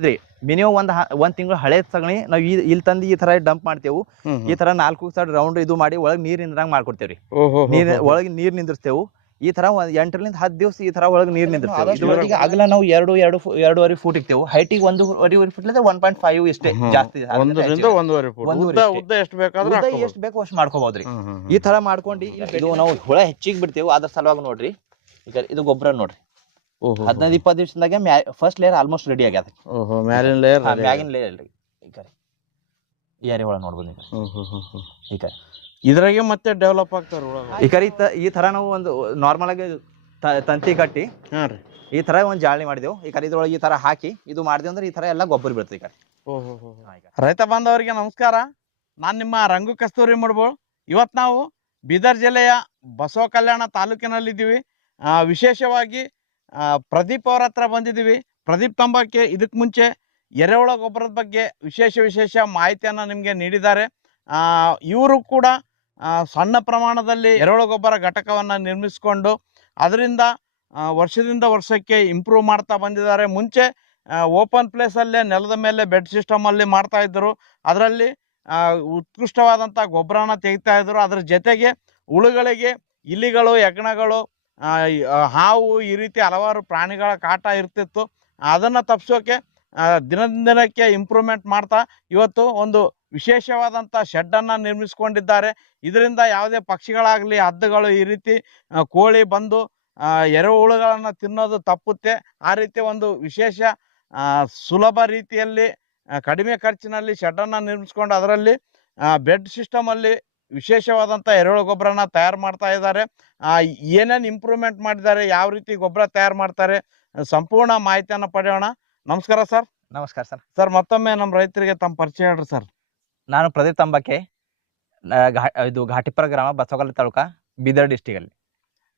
ಇದ್ರಿ ಮಿನಿಮಮ್ ಒಂದ್ ತಿಂಗಳು ಹಳೆ ಸಗಣಿ ನಾವ್ ಇಲ್ಲಿ ತಂದು ಈ ತರ ಡಂಪ್ ಮಾಡ್ತೇವು. ಈ ತರ 4 ಸೈಡ್ ರೌಂಡ್ ಇದು ಮಾಡಿ ಒಳಗ್ ನೀರ್ ನಿಂದ್ರಂಗ್ ಮಾಡ್ಕೊಡ್ತೇವ್ರಿ. ಒಳಗ್ ನೀರ್ ನಿಂದಿರ್ತೇವು. ಈ ತರ 8ರಿಂದ 10 ದಿವಸ ಈ ತರ ಒಳಗ್ ನೀರ್ ನಿಂದಿರ್ತೇವೆ. ಅಗಲ ನಾವು 2.5 ಫೂಟ್ ಇರ್ತೇವೆ. ಹೈಟಿಗೆ 1.5 ಫೂಟ್ 1.5 ಇಷ್ಟೇ ಜಾಸ್ತಿ. 1.5 ಫೂಟ್ ಎಷ್ಟು ಬೇಕು ಅಷ್ಟು ಮಾಡ್ಕೋಬಹುದ್ರಿ. ಈ ತರ ಮಾಡ್ಕೊಂಡು ಇದು ನಾವು ಹುಳ ಹೆಚ್ಚಿಗೆ ಬಿಡ್ತೇವೆ. ಅದ್ರ ಸಲುವಾಗಿ ನೋಡ್ರಿ ಈಗ ಇದು ಗೊಬ್ಬರ ನೋಡ್ರಿ 15-20 ದಿವಸದಾಗೆ ಫಸ್ಟ್ ಲೇಯರ್ ಆಲ್ಮೋಸ್ಟ್ ರೆಡಿ ಆಗ್ಯದ. ಮ್ಯಾಗಿನ ಲೇಯರ್ ಈ ಎರೆಹುಳ ನೋಡ್ಬೋದು ಈಗ ಇದ್ರಾಗೆ ಮತ್ತೆ ಡೆವಲಪ್ ಆಗ್ತಾರ ಈ ತರ ನಾವು ಒಂದು ನಾರ್ಮಲ್ ಆಗಿ ತಂತಿ ಕಟ್ಟಿ ಈ ತರ ಒಂದ್ ಜಾಳಿ ಮಾಡಿದೆವು. ಈ ಕಡೆ ಇದ್ರೊಳಗೆ ಈ ತರ ಹಾಕಿ ಇದು ಮಾಡಿದೆವು ಅಂದ್ರೆ ಈ ತರ ಎಲ್ಲ ಗೊಬ್ಬರ ಬೀಳ್ತದೆ. ಈ ಕಡೆ ರೈತ ಬಾಂಧವರಿಗೆ ನಮಸ್ಕಾರ. ನಾನ್ ನಿಮ್ಮ ರಂಗು ಕಸ್ತೂರಿ ಮಾಡ್ಬೋಳು. ಇವತ್ತು ನಾವು ಬೀದರ್ ಜಿಲ್ಲೆಯ ಬಸವ ಕಲ್ಯಾಣ ತಾಲೂಕಿನಲ್ಲಿದ್ದೀವಿ. ವಿಶೇಷವಾಗಿ ಪ್ರದೀಪ್ ಅವ್ರ ಹತ್ರ ಬಂದಿದ್ದೀವಿ. ಪ್ರದೀಪ್ ತಂಬಕ್ಕೆ ಇದಕ್ಕೆ ಮುಂಚೆ ಎರೆಹುಳ ಗೊಬ್ಬರದ ಬಗ್ಗೆ ವಿಶೇಷ ಮಾಹಿತಿಯನ್ನು ನಿಮಗೆ ನೀಡಿದ್ದಾರೆ. ಇವರು ಕೂಡ ಸಣ್ಣ ಪ್ರಮಾಣದಲ್ಲಿ ಎರೆಹುಳ ಗೊಬ್ಬರ ಘಟಕವನ್ನು ನಿರ್ಮಿಸಿಕೊಂಡು ಅದರಿಂದ ವರ್ಷದಿಂದ ವರ್ಷಕ್ಕೆ ಇಂಪ್ರೂವ್ ಮಾಡ್ತಾ ಬಂದಿದ್ದಾರೆ. ಮುಂಚೆ ಓಪನ್ ಪ್ಲೇಸಲ್ಲೇ ನೆಲದ ಮೇಲೆ ಬೆಡ್ ಸಿಸ್ಟಮಲ್ಲಿ ಮಾಡ್ತಾ ಇದ್ದರು. ಅದರಲ್ಲಿ ಉತ್ಕೃಷ್ಟವಾದಂಥ ಗೊಬ್ಬರನ ತೆಗಿತಾ ಇದ್ರು. ಅದ್ರ ಜೊತೆಗೆ ಹುಳುಗಳಿಗೆ ಇಲಿಗಳು, ಹೆಗ್ಣಗಳು, ಹಾವು ಈ ರೀತಿ ಹಲವಾರು ಪ್ರಾಣಿಗಳ ಕಾಟ ಇರ್ತಿತ್ತು. ಅದನ್ನು ತಪ್ಪಿಸೋಕೆ ದಿನಕ್ಕೆ ಇಂಪ್ರೂವ್ಮೆಂಟ್ ಮಾಡ್ತಾ ಇವತ್ತು ಒಂದು ವಿಶೇಷವಾದಂಥ ಶೆಡ್ಡನ್ನು ನಿರ್ಮಿಸ್ಕೊಂಡಿದ್ದಾರೆ. ಇದರಿಂದ ಯಾವುದೇ ಪಕ್ಷಿಗಳಾಗಲಿ, ಹದ್ದುಗಳು, ಈ ರೀತಿ ಕೋಳಿ ಬಂದು ಎರೆಹುಳುಗಳನ್ನು ತಿನ್ನೋದು ತಪ್ಪುತ್ತೆ. ಆ ರೀತಿ ಒಂದು ವಿಶೇಷ ಸುಲಭ ರೀತಿಯಲ್ಲಿ ಕಡಿಮೆ ಖರ್ಚಿನಲ್ಲಿ ಶೆಡ್ಡನ್ನು ನಿರ್ಮಿಸ್ಕೊಂಡು ಅದರಲ್ಲಿ ಬೆಡ್ ಸಿಸ್ಟಮಲ್ಲಿ ವಿಶೇಷವಾದಂಥ ಎರೆಹುಳು ಗೊಬ್ಬರನ ತಯಾರು ಮಾಡ್ತಾ ಇದ್ದಾರೆ. ಏನೇನು ಇಂಪ್ರೂವ್ಮೆಂಟ್ ಮಾಡಿದ್ದಾರೆ, ಯಾವ ರೀತಿ ಗೊಬ್ಬರ ತಯಾರು ಮಾಡ್ತಾರೆ, ಸಂಪೂರ್ಣ ಮಾಹಿತಿಯನ್ನು ಪಡೆಯೋಣ. ನಮಸ್ಕಾರ ಸರ್. ನಮಸ್ಕಾರ ಸರ್. ಸರ್ ಮತ್ತೊಮ್ಮೆ ನಮ್ಮ ರೈತರಿಗೆ ತಮ್ಮ ಪರಿಚಯ ಹೇಳ್ರಿ ಸರ್. ನಾನು ಪ್ರದೀಪ್ ತಂಬಕ್ಕೆ, ಇದು ಘಾಟಿಪುರ ಗ್ರಾಮ, ಬಸವಕಲ್ಯಾಣ ತಾಲೂಕಾ, ಬೀದರ್ ಡಿಸ್ಟಿಕ್ ಅಲ್ಲಿ.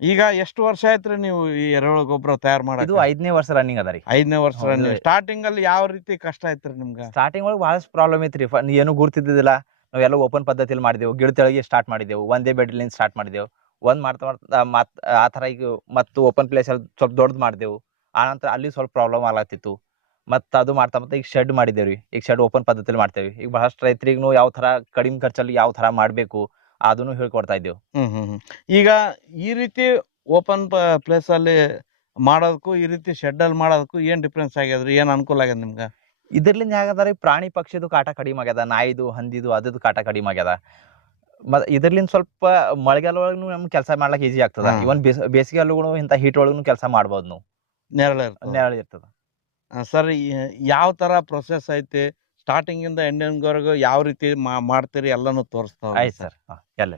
ಈಗ ಎಷ್ಟು ವರ್ಷ ಆಯ್ತ್ರಿ ನೀವು ಈ ಎರೆಹುಳು ಗೊಬ್ಬರ ತಯಾರು ಮಾಡಿ? ಇದು 5ನೇ ವರ್ಷ ರನ್ನಿಂಗ್ ಅದ ರೀ. 5ನೇ ವರ್ಷ ರನ್ನಿಂಗ್. ಸ್ಟಾರ್ಟಿಂಗ್ ಅಲ್ಲಿ ಯಾವ ರೀತಿ ಕಷ್ಟ ಆಯ್ತ್ರಿ ನಿಮ್ಗೆ? ಸ್ಟಾರ್ಟಿಂಗ್ ಒಳಗೆ ಬಹಳಷ್ಟು ಪ್ರಾಬ್ಲಮ್ ಐತ್ರಿ. ಏನು ಗುರ್ತಿದ್ದಿಲ್ಲ. ನಾವೆಲ್ಲ ಓಪನ್ ಪದ್ಧತಿಯಲ್ಲಿ ಮಾಡಿದೆವು. ಗಿಡ ತೆಳಗೆ ಸ್ಟಾರ್ಟ್ ಮಾಡಿದೆವು. ಒಂದೇ ಬೆಡ್ಲಿಂದ ಸ್ಟಾರ್ಟ್ ಮಾಡಿದೆವು. ಮಾಡ್ತಾ ಆ ಥರ ಈಗ ಮತ್ತು ಓಪನ್ ಪ್ಲೇಸಲ್ಲಿ ಸ್ವಲ್ಪ ದೊಡ್ಡದು ಮಾಡಿದೆವು. ಆನಂತರ ಅಲ್ಲಿ ಸ್ವಲ್ಪ ಪ್ರಾಬ್ಲಮ್ ಆಗ್ಲತ್ತಿತ್ತು. ಮತ್ತು ಅದು ಮಾಡ್ತಾ ಈಗ ಶೆಡ್ ಮಾಡಿದೇವ್ರಿ. ಈಗ ಶೆಡ್ ಓಪನ್ ಪದ್ಧತಿಯಲ್ಲಿ ಮಾಡ್ತೇವೆ. ಈಗ ಬಹಳಷ್ಟು ರೈತರಿಗೂ ಯಾವ ಥರ ಕಡಿಮೆ ಖರ್ಚಲ್ಲಿ ಯಾವ ಥರ ಮಾಡಬೇಕು ಅದನ್ನು ಹೇಳ್ಕೊಡ್ತಾ ಇದ್ದೇವೆ. ಈಗ ಈ ರೀತಿ ಓಪನ್ ಪ್ಲೇಸಲ್ಲಿ ಮಾಡೋದಕ್ಕೂ ಈ ರೀತಿ ಶೆಡ್ಡಲ್ಲಿ ಮಾಡೋದಕ್ಕೂ ಏನು ಡಿಫ್ರೆನ್ಸ್ ಆಗ್ಯದ್ರಿ? ಏನು ಅನುಕೂಲ ಆಗ್ಯದ ನಿಮ್ಗೆ? ಇದರ್ಲಿಂದ ಹೇಗದ ರೀ, ಪ್ರಾಣಿ ಪಕ್ಷಿದು ಕಾಟ ಕಡಿಮೆ ಆಗ್ಯದ. ನಾಯಿದು, ಹಂದಿದು, ಅದದು ಕಾಟ ಕಡಿಮೆ ಆಗ್ಯದ. ಮತ್ತು ಇದರ್ಲಿಂದ ಸ್ವಲ್ಪ ಮಳೆಗಾಲ ಒಳಗೂ ನಮ್ಗೆ ಕೆಲಸ ಮಾಡ್ಲಿಕ್ಕೆ ಈಸಿ ಆಗ್ತದ. ಇವನ್ ಬೇಸಿಗೆಲ್ಲೂ ಇಂಥ ಹೀಟ್ ಒಳಗೂ ಕೆಲಸ ಮಾಡ್ಬೋದು ನಾವು. ನೆರಳು ಇರ್ತದ. ಸರ್ ಯಾವ ಥರ ಪ್ರೊಸೆಸ್ ಐತಿ? ಸ್ಟಾರ್ಟಿಂಗ್ ಇಂದ ಎಂಡಿಂಗ್ವರೆಗೂ ಯಾವ ರೀತಿ ಮಾಡ್ತೀರಿ ಎಲ್ಲಾನು ತೋರಿಸ್ತಾವ? ಆಯ್ತು ಸರ್. ಎಲ್ಲ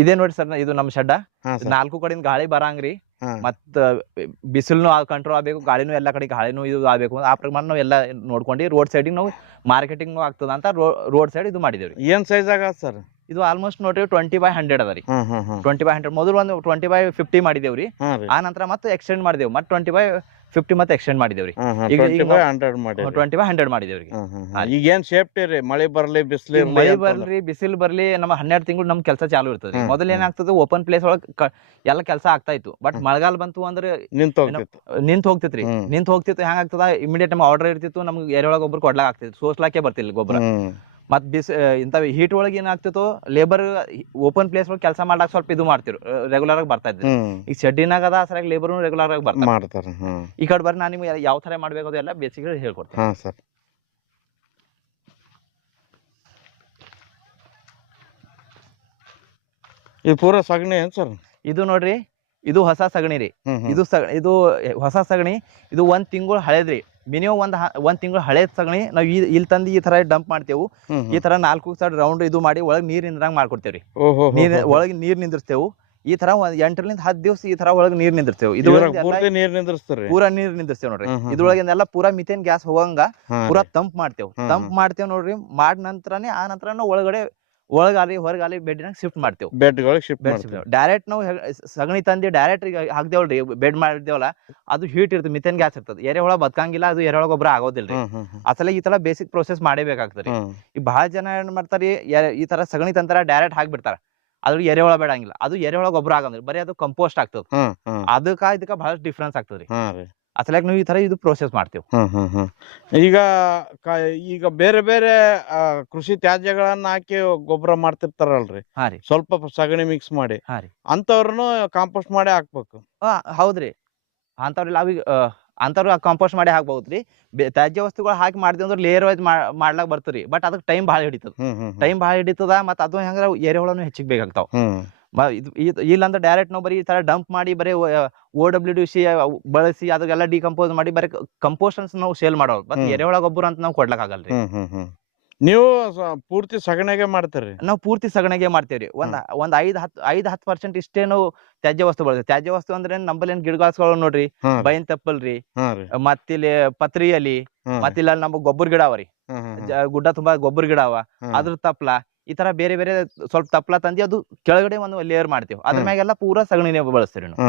ಇದೇ ನೋಡಿ ಸರ್, ಇದು ನಮ್ಮ ಶೆಡ್ಡ. 4 ಕಡೆಯಿಂದ ಗಾಳಿ ಬರಂಗ್ರಿ. ಮತ್ತ ಬಿಸಿಲು ಕಂಟ್ರೋಲ್ ಆಗ್ಬೇಕು, ಗಾಳಿನೂ ಎಲ್ಲ ಕಡೆ ಗಾಳಿನೂ ಇದು ಆಗ್ಬೇಕು. ಆ ಪ್ರಮಾಣ ನಾವು ಎಲ್ಲ ನೋಡ್ಕೊಂಡು ರೋಡ್ ಸೈಡಿಗೆ ನಾವು ಮಾರ್ಕೆಟಿಂಗ್ ಆಗ್ತದ ಅಂತ ರೋಡ್ ಸೈಡ್ ಇದು ಮಾಡಿದೇವ್ರಿ. ಏನ್ ಸೈಜ್ ಆಗದ ಸರ್ ಇದು? ಆಲ್ಮೋಸ್ಟ್ ನೋಡ್ರಿ 20x100 ಅದ ರೀ. 20x100 ಮೊದಲು ಒಂದು 20x50 ಮಾಡಿದೇವ್ರಿ. ಆ ನಂತರ ಮತ್ತೆ ಎಕ್ಸ್ಟೆಂಡ್ ಮಾಡಿದೇವು. ಮತ್ತೆ 20x50 ಮತ್ತೆ ಎಕ್ಸ್ಟೆಂಡ್ ಮಾಡಿದೇವ್ರಿ. ಈಗ 20x100 ಮಾಡಿದೇವ್ರಿ. ಈಗ ಏನ್ ಸೇಫ್ಟಿ ರೀ? ಮಳೆ ಬರ್ಲಿ, ಬಿಸಿಲು ಬರ್ಲಿ, ನಮ್ಮ 12 ತಿಂಗಳು ನಮ್ ಕೆಲಸ ಚಾಲು ಇರ್ತದೆ. ಮೊದಲು ಏನಾಗ್ತದೆ, ಓಪನ್ ಪ್ಲೇಸ್ ಒಳಗ್ ಎಲ್ಲ ಕೆಲಸ ಆಗ್ತಾ ಇತ್ತು. ಬಟ್ ಮಳೆಗಾಲ ಬಂತು ಅಂದ್ರೆ ನಿಂತ್ ಹೋಗ್ತಿತ್ರಿ. ಹೆಂಗಾಗ್ತದ, ಇಮಿಡಿಯೇಟ್ ನಮ್ಗೆ ಆರ್ಡರ್ ಇರ್ತಿತ್ತು, ನಮ್ಗೆ ಎರೆಹುಳ ಗೊಬ್ಬರ ಕೊಡ್ಲಾಕ್ ಆಗ್ತಿತ್ತು. ಸೋಸ್ಲಾಕೆ ಬರ್ತಿಲ್ಲ ಗೊಬ್ಬರ. ಮತ್ ಇಂಥ ಹೀಟ್ ಒಳಗೆ ಏನಾಗ್ತಿತ್ತು, ಲೇಬರ್ ಓಪನ್ ಪ್ಲೇಸ್ ಒಳಗೆ ಕೆಲಸ ಮಾಡಕ್ ಸ್ವಲ್ಪ ಇದು ಮಾಡ್ತಿರು, ರೆಗ್ಯುಲರ್ ಆಗಿ ಬರ್ತಾ ಇದ್ರು. ಈಗ ಶೆಡ್ಡಿನಾಗ ಅದ ಸರಿಯಾಗಿ ಲೇಬರ್ ರೆಗ್ಯುಲರ್ ಆಗಿ ಬರ್ತಾರೆ. ಈ ಕಡೆ ಬರ್ರಿ, ನಾನು ನಿಮ್ಗೆ ಯಾವ ತರ ಮಾಡ್ಬೇಕು ಅದೆಲ್ಲ ಬೇಸಿಕ್ ಹೇಳ್ಕೊಡ್ತೀನಿ. ಇದು ಪೂರ ಸಗಣಿ ಏನ್ ಸರ್? ಇದು ನೋಡ್ರಿ, ಇದು ಹೊಸ ಸಗಣಿ ರೀ. ಇದು ಹೊಸ ಸಗಣಿ. ಇದು 1 ತಿಂಗಳು ಹಳೇದ್ರಿ. ಮಿನಿಮಮ್ ಒಂದ್ ತಿಂಗಳು ಹಳೆ ಸಗಣಿ ನಾವ್ ಇಲ್ಲಿ ತಂದು ಈ ತರ ಡಂಪ್ ಮಾಡ್ತೇವು. ಈ ತರ 4 ಸೈಡ್ ರೌಂಡ್ ಇದು ಮಾಡಿ ಒಳಗ್ ನೀರ್ ನಿಂದ್ರಂಗ್ ಮಾಡ್ಕೊಡ್ತೇವ್ರಿ. ಒಳಗೆ ನೀರ್ ನಿಂದಿರ್ತೇವು. ಈ ತರ 8ರಿಂದ 10 ದಿವಸ ಈ ತರ ಒಳಗ್ ನೀರ್ ನಿಂದಿರ್ತೇವೆ. ಇದು ಪೂರಾ ನೀರ್ ನಿಂದಿರ್ತೇವೆ ನೋಡ್ರಿ. ಇದ್ರೊಳಗಿಂದೆಲ್ಲ ಪೂರಾ ಮಿಥೇನ್ ಗ್ಯಾಸ್ ಹೋಗಂಗ ಪೂರಾ ತಂಪ್ ಮಾಡ್ತೇವ್ ನೋಡ್ರಿ. ಮಾಡ್ ನಂತರನೇ ಆ ನಂತರ ಒಳಗಾಲಿ ಹೊರಗಾಲಿ ಬೆಡ್ನಾಗ ಶಿಫ್ಟ್ ಮಾಡ್ತೇವೆ. ಡೈರೆಕ್ಟ್ ನಾವು ಸಗಣಿ ತಂದಿ ಡೈರೆಕ್ಟ್ ಹಾಕ್ದೇವಲ್ರಿ, ಬೆಡ್ ಮಾಡಿದೇವಲ್ಲ, ಅದು ಹೀಟ್ ಇರ್ತದೆ, ಮಿಥೇನ್ ಗ್ಯಾಸ್ ಇರ್ತದೆ. ಎರೆಹುಳ ಬದುಕಂಗಿಲ್ಲ, ಅದು ಎರೆಹುಳ ಗೊಬ್ಬರ ಆಗೋದಿಲ್ರಿ. ಅಸಲ ಈ ತರ ಬೇಸಿಕ್ ಪ್ರೊಸೆಸ್ ಮಾಡೇಬೇಕಾಗ್ತದೆ. ಈಗ ಬಹಳ ಜನ ಏನ್ ಮಾಡ್ತಾರಿ, ಈ ತರ ಸಗಣಿ ತಂತಾರ ಡೈರೆಕ್ಟ್ ಹಾಕ್ಬಿಡ್ತಾರ. ಅದ್ರ ಎರೆಹುಳ ಬೇಡಂಗಿಲ್ಲ, ಅದು ಎರೆಹುಳ ಗೊಬ್ಬರ ಆಗಂಗಿಲ್ಲ, ಬರೀ ಅದು ಕಂಪೋಸ್ಟ್ ಆಗ್ತದೆ. ಅದಕ್ಕ ಇದಕ್ಕ ಬಹಳ ಡಿಫ್ರೆನ್ಸ್ ಆಗ್ತದ್ರಿ. ಅಸಲಾಗಿ ನಾವು ಈ ತರ ಇದು ಪ್ರೋಸೆಸ್ ಮಾಡ್ತೇವೆ. ಈಗ ಈಗ ಬೇರೆ ಬೇರೆ ಕೃಷಿ ತ್ಯಾಜ್ಯಗಳನ್ನ ಹಾಕಿ ಗೊಬ್ಬರ ಮಾಡ್ತಿರ್ತಾರಲ್ರಿ, ಹಾ ರೀ, ಸ್ವಲ್ಪ ಸಗಣಿ ಮಿಕ್ಸ್ ಮಾಡಿ, ಹಾ ರೀ, ಅಂತವ್ರನ್ನು ಕಾಂಪೋಸ್ಟ್ ಮಾಡಿ ಹಾಕ್ಬೇಕು. ಹೌದ್ರಿ. ಅಂತವ್ರೆಲ್ಲ ಅಂತವ್ರು ಕಾಂಪೋಸ್ಟ್ ಮಾಡಿ ಹಾಕ್ಬಹುದ್ರಿ. ತ್ಯಾಜ್ಯ ವಸ್ತುಗಳು ಹಾಕಿ ಮಾಡಿದ್ವಿ ಅಂದ್ರೆ ಲೇಯರ್ ವೈಸ್ ಮಾಡ್ಲಾಕ್ ಬರ್ತದ್ರಿ. ಬಟ್ ಅದಕ್ಕೆ ಟೈಮ್ ಭಾಳ ಹಿಡಿತದ. ಮತ್ತ ಅದು ಹೆಂಗ್ರ ಎರೆಹುಳನು ಹೆಚ್ಚಿಗೆ ಬೇಕಾಗ್ತಾವ. ಇಲ್ಲಾಂದ್ರೆ ಡೈರೆಕ್ಟ್ ನಾವು ಬರೀ ಈ ತರ ಡಂಪ್ ಮಾಡಿ ಬರೀ OWC ಬಳಸಿ ಅದಕ್ಕೆಲ್ಲ ಡಿಕಂಪೋಸ್ ಮಾಡಿ ಬರೀ ಕಂಪೋಸ್ಟ್ ನಾವು ಸೇಲ್ ಮಾಡೋದು. ಬಟ್ ಎರೆಹುಳ ಗೊಬ್ಬರ ಅಂತ ನಾವು ಕೊಡ್ಲಕ್ ಆಗಲ್ರಿ. ನೀವು ಪೂರ್ತಿ ಸಗಣಿಗೆ ಮಾಡ್ತೀರಿ? ನಾವು ಪೂರ್ತಿ ಸಗಣಿಗೆ ಮಾಡ್ತೇವ್ರಿ. ಒಂದ್ 5-10% ಇಷ್ಟೇ ನಾವು ತ್ಯಾಜ್ಯ ವಸ್ತು ಬಳಸ್ತೇವೆ. ತ್ಯಾಜ್ಯ ವಸ್ತು ಅಂದ್ರೆ ನಂಬಲ್ಲಿ ಏನ್ ಗಿಡಗಾಸ್ಗಳು ನೋಡ್ರಿ, ಬೈನ್ ತಪ್ಪಲ್ರಿ, ಮತ್ತಿಲ್ಲಿ ಪತ್ರಿ ಅಲಿ, ಮತ್ತಿಲ್ಲ ನಮ್ಗೆ ಗೊಬ್ಬರ ಗಿಡ ಅವರಿ, ಗುಡ್ಡ ತುಂಬಾ ಗೊಬ್ಬರ ಗಿಡ ಅವ, ಅದ್ರ ತಪ್ಲ, ಈ ತರ ಬೇರೆ ಬೇರೆ ಸ್ವಲ್ಪ ತಪ್ಲ ತಂದಿ ಅದು ಕೆಳಗಡೆ ಒಂದು ಲೇಯರ್ ಮಾಡ್ತೇವೆ. ಅದ್ರ ಮ್ಯಾಗೆಲ್ಲ ಪೂರಾ ಸಗಣಿನೇ ಬಳಸ್ತೇವೆ ನಾವು.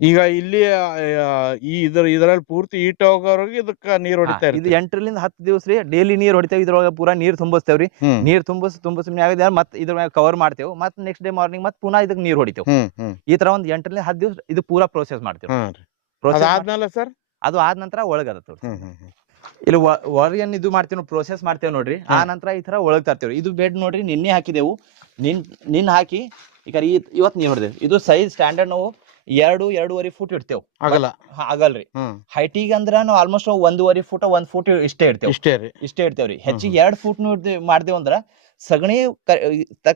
ಈಗ ಇಲ್ಲಿ ಇದ್ರಲ್ಲಿ ಪೂರ್ತಿ ಈಟ್ ಹೋಗೋರ್ಗೆ ಇದಕ್ಕ ನೀರ್ ಹೊಡಿತಾ ಇದು 8-10 ದಿವಸ ರೀ ಡೈಲಿ ನೀರ್ ಹೊಡಿತೇವೆ. ಇದ್ರೊಳಗೆ ಪೂರಾ ನೀರ್ ತುಂಬಿಸ್ತೇವ್ರಿ. ನೀರ್ ತುಂಬಿಸಿ ಮತ್ ಇದ್ರ ಮ್ಯಾಗ ಕವರ್ ಮಾಡ್ತೇವೆ. ಮತ್ ನೆಕ್ಸ್ಟ್ ಡೇ ಮಾರ್ನಿಂಗ್ ಮತ್ ಪುನಃ ಇದಕ್ಕೆ ನೀರ್ ಹೊಡಿತೇವೆ. ಈ ತರ ಒಂದ್ 8-10 ದಿವಸ ಇದು ಪೂರಾ ಪ್ರೋಸೆಸ್ ಮಾಡ್ತೇವೆ. ಆದ್ಮೇಲೆ ಸರ್ ಅದು ಆದ ನಂತರ ಒಳಗದ ಇಲ್ಲಿ ಹೊರಗೇನ್ ಇದು ಮಾಡ್ತೇವೆ, ಪ್ರೋಸೆಸ್ ಮಾಡ್ತೇವೆ ನೋಡ್ರಿ. ಆ ನಂತರ ಈ ತರ ಒಳಗ್ ತರ್ತೇವ್ರಿ. ಇದು ಬೆಡ್ ನೋಡ್ರಿ ನಿನ್ನೆ ಹಾಕಿದೆವು. ನಿನ್ ಹಾಕಿ ಈಗ ಇವತ್ ನೀರ್ ಹೊಡೆದೇವು. ಇದು ಸೈಜ್ ಸ್ಟ್ಯಾಂಡರ್ಡ್ ನಾವು 2-2.5 ಫೂಟ್ ಇಡ್ತೇವ್. ಆಗಲ್ರಿ. ಹೈಟಿಗೆ ಅಂದ್ರ ನಾವು ಆಲ್ಮೋಸ್ಟ್ 1.5 ಫೂಟ್ 1 ಫೂಟ್ ಇಷ್ಟೇ ಇಡ್ತೇವ್ರಿ. ಹೆಚ್ಚಿಗೆ 2 ಫೂಟ್ ಮಾಡ್ದೇವ್ ಅಂದ್ರ ಸಗಣಿ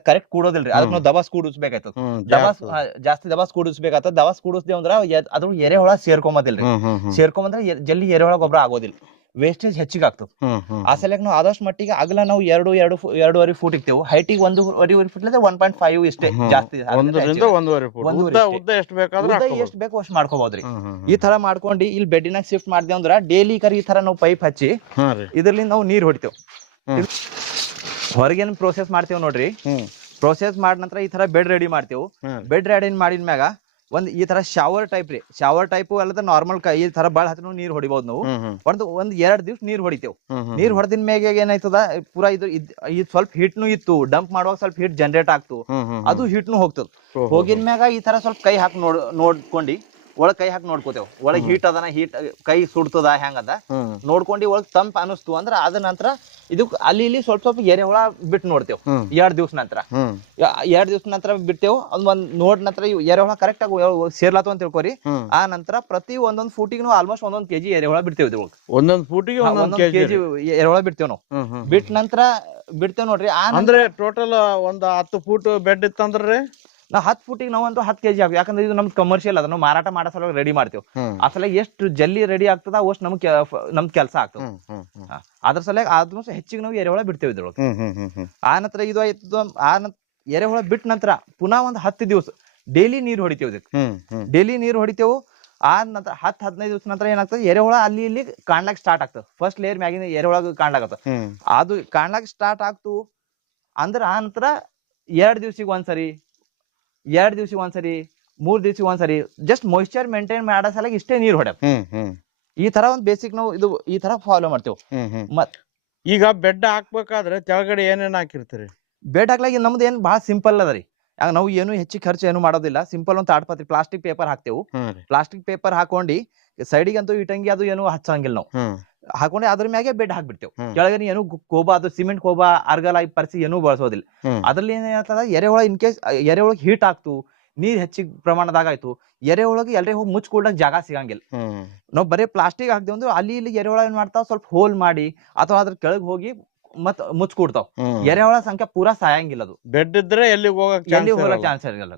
ಕರೆಕ್ಟ್ ಕೂಡೋದಿಲ್ರಿ. ಅದಕ್ಕೆ ನಾವು ದಬಾಸ್ ಕೂಡಿಸ್ಬೇಕಾಯ್ತದ. ಜಾಸ್ತಿ ದಬಾಸ್ ಕೂಡಿಸ್ಬೇಕಾಗ್ತದ. ದಬಾಸ್ ಕೂಡಿಸ್ದೇವ್ ಅಂದ್ರ ಅದ್ರ ಎರೆಹುಳ ಸೇರ್ಕೊಂಬಂದ್ರ ಜಲ್ದಿ ಎರೆಹುಳ ಗೊಬ್ಬರ ಆಗೋದಿಲ್ಲ, ವೇಸ್ಟೇಜ್ ಹೆಚ್ಚಿಗೆ ಆಗ್ತದೆ. ಆ ಸಲಕ್ ನಾವು ಆದಷ್ಟು ಮಟ್ಟಿಗೆ ಅಗಲ ನಾವು 2.5 ಫೂಟ್ ಇಕ್ತೇವೆ. ಹೈಟಿಗೆ 1.5 ಫೂಟ್ 1.5 ಇಷ್ಟೇ. ಜಾಸ್ತಿ ಉದ್ದ ಎಷ್ಟು ಬೇಕು ಅಷ್ಟು ಮಾಡ್ಕೋಬಹುದ್ರಿ. ಈ ತರ ಮಾಡ್ಕೊಂಡು ಇಲ್ಲಿ ಬೆಡ್ಡಿನಾಗ ಶಿಫ್ಟ್ ಮಾಡ್ದೇವ್ ಅಂದ್ರ ಡೈಲಿ ಈ ತರ ನಾವು ಪೈಪ್ ಹಚ್ಚಿ ಇದ್ರಲಿಂದ ನಾವು ನೀರ್ ಹೊಡಿತೇವ್. ಹೊರಗೇನ್ ಪ್ರೋಸೆಸ್ ಮಾಡ್ತೇವ್ ನೋಡ್ರಿ. ಪ್ರೋಸೆಸ್ ಮಾಡಿದ ನಂತರ ಈ ತರ ಬೆಡ್ ರೆಡಿ ಮಾಡ್ತೇವೆ. ಬೆಡ್ ರೆಡಿ ಮಾಡಿದ್ಮ್ಯಾಗ ಒಂದ್ ಈ ತರ ಶವರ್ ಟೈಪ್ ಅಲ್ಲದ ನಾರ್ಮಲ್ ಈ ತರ ಬಾಳ ಹತ್ರ ನೀರ್ ಹೊಡಿಬಹುದು ನಾವು. ಒಂದ್ 2 ದಿವ್ಸ ನೀರ್ ಹೊಡಿತೇವ್. ನೀರ್ ಹೊಡೆದಿನ ಮ್ಯಾಗ ಏನಾಯ್ತದ, ಪೂರಾ ಇದು ಸ್ವಲ್ಪ ಹೀಟ್ನು ಇತ್ತು. ಡಂಪ್ ಮಾಡುವಾಗ ಸ್ವಲ್ಪ ಹೀಟ್ ಜನರೇಟ್ ಆಗ್ತು. ಅದು ಹೀಟ್ನು ಹೋಗ್ತದ. ಹೋಗಿನ ಮ್ಯಾಗ ಈ ತರ ಸ್ವಲ್ಪ ಕೈ ಹಾಕಿ ನೋಡ್ಕೊಂಡಿ ಒಳಗ್ ಕೈ ಹಾಕಿ ನೋಡ್ಕೋತೇವ್. ಒಳಗ್ ಹೀಟ್ ಅದನ, ಹೀಟ್ ಕೈ ಸುಡ್ತದ ಹೆಂಗದ ನೋಡ್ಕೊಂಡಿ. ಒಳಗ್ ತಂಪ ಅನಿಸ್ತು ಅಂದ್ರ ಅದ ನಂತರ ಇದಕ್ ಅಲ್ಲಿ ಇಲ್ಲಿ ಸ್ವಲ್ಪ ಎರೆಹುಳ ಬಿಟ್ಟು ನೋಡ್ತೇವ್. 2 ದಿವ್ಸ ನಂತರ ಬಿಡ್ತೇವ್. ಒಂದ್ ನೋಡ್ ನಂತರ ಎರೆಹುಳ ಕರೆಕ್ಟ್ ಆಗಿ ಸೇರ್ಲಾತು ಅಂತ ತಿಳ್ಕೊರಿ. ಆ ನಂತರ ಪ್ರತಿ ಒಂದೊಂದ್ ಫೂಟಿಗೆ ಆಲ್ಮೋಸ್ಟ್ 1 kg ಎರೆಹುಳ ಬಿಡ್ತೇವ್. ಇದ್ರೊಳಗೆ 1 ಫೂಟಿಗೆ 1 kg ಎರೆಹುಳ ಬಿಡ್ತೇವ್ ನಾವು. ಬಿಟ್ಟ ನಂತರ ಬಿಡ್ತೇವ್ ನೋಡ್ರಿ. ಅಂದ್ರೆ ಟೋಟಲ್ ಒಂದ್ 10 ಫೂಟ್ ಬೆಡ್ ಇತ್ತಂದ್ರಿ ನಾವು 10 ಫೂಟಿಗೆ ನಾವಂತೂ 10 kg ಆಗ್ತದೆ. ಯಾಕಂದ್ರೆ ಇದು ನಮ್ದು ಕಮರ್ಷಿಯಲ್ ಅದ. ನಾವು ಮಾರಾಟ ಮಾಡೋ ಸಲುವಾಗಿ ರೆಡಿ ಮಾಡ್ತೇವೆ. ಆ ಸಲುವಾಗಿ ಎಷ್ಟು ಜಲ್ದಿ ರೆಡಿ ಆಗ್ತದ ಅಷ್ಟು ನಮ್ಗೆ ಕೆಲಸ ಆಗ್ತದೆ. ಅದ್ರ ಸಲುವಾಗಿ ಆಲ್ಮೋಸ್ಟ್ ಹೆಚ್ಚಿಗೆ ನಾವು ಎರೆಹುಳ ಬಿಡ್ತೇವೆ ಇದ್ರೊಳಗೆ. ಆ ನಂತರ ಇದು ಆಯ್ತು. ಎರೆಹುಳ ಬಿಟ್ಟ ನಂತರ ಪುನಃ ಒಂದ್ 10 ದಿವಸ ಡೈಲಿ ನೀರ್ ಹೊಡಿತೇವೆ. ಡೈಲಿ ನೀರ್ ಹೊಡಿತೇವೆ. ಆ ನಂತರ 10-15 ದಿವಸ ನಂತರ ಏನಾಗ್ತದೆ, ಎರೆಹುಳ ಅಲ್ಲಿ ಇಲ್ಲಿ ಕಾಣ್ಲಾಕ್ ಸ್ಟಾರ್ಟ್ ಆಗ್ತದೆ. ಫಸ್ಟ್ ಲೇಯರ್ ಮ್ಯಾಗಿನ ಎರೆಹುಳ ಕಾಣ್ಲಾಗತ್ತ. ಅದು ಕಾಣ್ಲಾಕ್ ಸ್ಟಾರ್ಟ್ ಆಗ್ತು ಅಂದ್ರ ಆ ನಂತರ 2 ದಿವ್ಸಿಗೆ ಒಂದ್ಸರಿ 3 ದಿವ್ಸಿಗೆ ಒಂದ್ಸರಿ ಜಸ್ಟ್ ಮಾಯಿಶ್ಚರ್ ಮೇಂಟೈನ್ ಮಾಡೋ ಸಲುವಾಗಿ ಇಷ್ಟೇ ನೀರ್ ಹೊಡ್ಯಾವ. ಈ ತರ ಒಂದ್ ಬೇಸಿಕ್ ನಾವು ಇದು ಈ ತರ ಫಾಲೋ ಮಾಡ್ತೇವೆ. ಈಗ ಬೆಡ್ ಹಾಕ್ಬೇಕಾದ್ರೆ ಕೆಳಗಡೆ ಏನೇನ್ ಹಾಕಿರ್ತೀರಿ? ಬೆಡ್ ಹಾಕ್ಲಾಗ ನಮ್ದು ಏನ್ ಬಹಳ ಸಿಂಪಲ್ ಅದ ರೀ. ನಾವು ಏನು ಹೆಚ್ಚಿಗೆ ಖರ್ಚು ಏನು ಮಾಡೋದಿಲ್ಲ. ಸಿಂಪಲ್ ಒಂದು ತಾಡ್ಪತ್ರಿ ಪ್ಲಾಸ್ಟಿಕ್ ಪೇಪರ್ ಹಾಕ್ತೇವೆ. ಪ್ಲಾಸ್ಟಿಕ್ ಪೇಪರ್ ಹಾಕೊಂಡು ಸೈಡಿಗೆ ಅಂತೂ ಇಟಂಗಿ ಅದು ಏನು ಹಚ್ಚಂಗಿಲ್ಲ. ನಾವು ಹಾಕೊಂಡೆ ಅದ್ರ ಮ್ಯಾಗೆ ಬೆಡ್ ಹಾಕ್ಬಿಡ್ತೇವೆ. ಕೆಳಗಡೆ ಏನು ಕೋಬಾ ಅದು ಸಿಮೆಂಟ್ ಕೋಬಾ ಅರ್ಗಲ ಪರ್ಸಿ ಏನೂ ಬಳಸೋದಿಲ್ಲ. ಅದ್ರಲ್ಲಿ ಏನಾಗ್ತದ, ಎರೆಹುಳ ಇನ್ ಕೇಸ್ ಎರೆಹುಳಗ್ ಹೀಟ್ ಆಗ್ತು, ನೀರ್ ಹೆಚ್ಚಿಗೆ ಪ್ರಮಾಣದಾಗ ಆಯ್ತು, ಎರೆಹುಳಗೆ ಎಲ್ಲರೇ ಹೋಗಿ ಮುಚ್ಕೊಳಕ್ ಜಾಗ ಸಿಗಂಗಿಲ್ಲ. ನಾವು ಬರೀ ಪ್ಲಾಸ್ಟಿಕ್ ಹಾಕ್ದೇವ್ ಅಂದ್ರೆ ಅಲ್ಲಿ ಇಲ್ಲಿ ಎರೆಹುಳ ಏನ್ ಮಾಡ್ತಾವ, ಸ್ವಲ್ಪ ಹೋಲ್ ಮಾಡಿ ಅಥವಾ ಅದ್ರ ಕೆಳಗ್ ಹೋಗಿ ಮತ್ ಮುಚ್ಕೊಡ್ತಾವ್. ಎರೆಹುಳ ಸಂಖ್ಯೆ ಪೂರಾ ಸಾಯಂಗಿಲ್ಲ. ಅದು ಬೆಡ್ ಇದ್ರೆ ಎಲ್ಲಿ ಹೋಗಕ್ ಚಾನ್ಸ್ ಇರಲ್ಲ.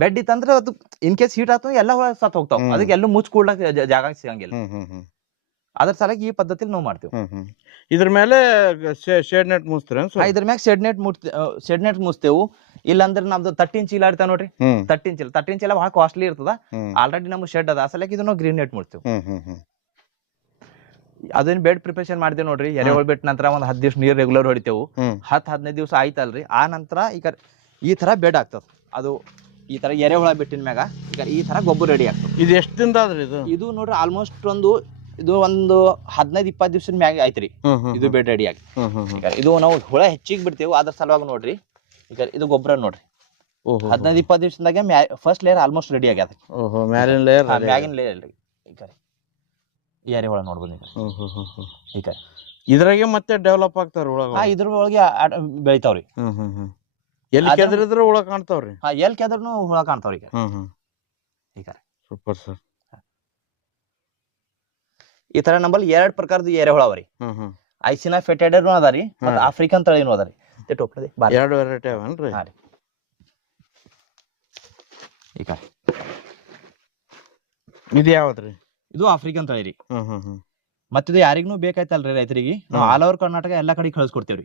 ಬೆಡ್ ಇತ್ತಂದ್ರೆ ಅದು ಇನ್ ಕೇಸ್ ಹೀಟ್ ಆಯ್ತು ಎಲ್ಲ ಹುಳ ಸತ್ ಹೋಗ್ತಾವ್. ಅದಕ್ಕೆ ಎಲ್ಲೂ ಮುಚ್ಕೊಡ್ಲಕ್ ಜಾಗ ಸಿಗಂಗಿಲ್ಲ. ಅದ್ರ ಸಲುವಾಗಿ ಈ ಪದ್ಧತಿಲಿ ನಾವು ಮಾಡ್ತೇವೆ. ಇದ್ರ ಮೇಲೆ ಶೆಡ್ ನೆಟ್ ಮುಚ್ತೀರ? ಇದ್ರ ಮ್ಯಾಗ ಶೆಡ್ ನೆಟ್ ಮುಚ್ತೇವು. ಇಲ್ಲಾಂದ್ರೆ ನಮ್ದು 13 ಚೀಲ ಇರ್ತಾವ ನೋಡ್ರಿ. 13 ಚೀಲ ಬಹಳ ಕಾಸ್ಟ್ಲಿ ಇರ್ತದ. ಆಲ್ರೆಡಿ ನಮ್ಗೆ ಶೆಡ್ ಅದ. ಸಲಕ್ಕೆ ಇದು ನಾವು ಗ್ರೀನ್ ನೆಟ್ ಮುಚ್ತೇವೆ. ಅದೇನ್ ಬೆಡ್ ಪ್ರಿಪರೇಷನ್ ಮಾಡ್ತೇವೆ ನೋಡ್ರಿ. ಎರೆಹುಳ ಬಿಟ್ಟ ನಂತರ ಒಂದ್ 10 ದಿವ್ಸ ನೀರ್ ರೆಗ್ಯುಲರ್ ಹೊಡಿತೇವು. 10-15 ದಿವ್ಸ ಆಯ್ತಲ್ರಿ. ಆ ನಂತರ ಈಗ ಈ ತರ ಬೆಡ್ ಆಗ್ತದ. ಅದು ಈ ತರ ಎರೆಹುಳ ಬಿಟ್ಟಿನ ಮ್ಯಾಗ ಈಗ ಈ ತರ ಗೊಬ್ಬರ ರೆಡಿ ಆಗ್ತದೆ. ಇದು ಎಷ್ಟು ದಿನದ ಆದ್ರಿ ಇದು ನೋಡ್ರಿ? ಆಲ್ಮೋಸ್ಟ್ ಇದು ಒಂದು 15-20 ದಿವ್ಸದ ಮ್ಯಾಗ ಆಯ್ತ್ರಿ ಇದು ಬೆಡ್ ರೆಡಿ ಆಗಿ. ಈಗ ಇದು ನಾವು ಹುಳ ಹೆಚ್ಚಿಗೆ ಬಿಡ್ತೇವೆ. ಅದ್ರ ಸಲುವಾಗಿ ನೋಡ್ರಿ ಈಗ ಇದು ಗೊಬ್ಬರ ನೋಡ್ರಿ. ಓಹೋ 15-20 ದಿವಸದಾಗೆ ಫಸ್ಟ್ ಲೇಯರ್ ಆಲ್ಮೋಸ್ಟ್ ರೆಡಿ ಆಗ್ಯದ. ಓಹೋ ಮ್ಯಾಲಿನ ಲೇಯರ್ ಮ್ಯಾಗಿನ ಲೇಯರ್ ಈ ಕಡೆ ಈ ಎರೆಹುಳ ನೋಡ್ಬೋದು ಈಗ. ಈ ಕಡೆ ಇದ್ರಾಗೆ ಮತ್ತೆ ಡೆವಲಪ್ ಆಗ್ತಾವ್ರಿ ಹುಳಗಳು. ಇದ್ರ ಒಳಗೆ ಬೆಳಿತಾವ್ರಿ. ಎಲ್ಲಿ ಕೆದರಿದ್ರು ಹುಳ ಕಾಣ್ತಾವ್ರಿ. ಎಲ್ ಕೆದ್ರೂ ಹುಳ ಕಾಣ್ತಾವ್ರಿ ಈಗ. ಈ ಕಡೆ ಸೂಪರ್ ಸರ್. ಈ ತರ ನಂಬಲ್ಲಿ 2 ಪ್ರಕಾರದ ಎರೆಹುಳ ಅವರಿ. ಐಸಿನಾ ಫೆಟೆಡರ್ನು ಅದಾರಿ ಮತ್ತೆ ಆಫ್ರಿಕನ್ ತಳಿನೂ ಅದಾರಿ. ಟೋಪ್ಲದಿ 2 ವೆರೈಟಿ ಅವನ್ರಿ. ಹಾ ರೀ. ಈ ಕಡೆ ಇದು ಯಾವ್ದ್ರಿ? ಇದು ಆಫ್ರಿಕನ್ ತಳಿ ರೀ. ಮತ್ತಿದು ಯಾರಿಗೂ ಬೇಕಾಯ್ತಲ್ರಿ ರೈತರಿಗೆ, ನಾವು ಆಲ್ ಓವರ್ ಕರ್ನಾಟಕ ಎಲ್ಲಾ ಕಡೆ ಕಳ್ಸಿಕೊಡ್ತೇವ್ರಿ.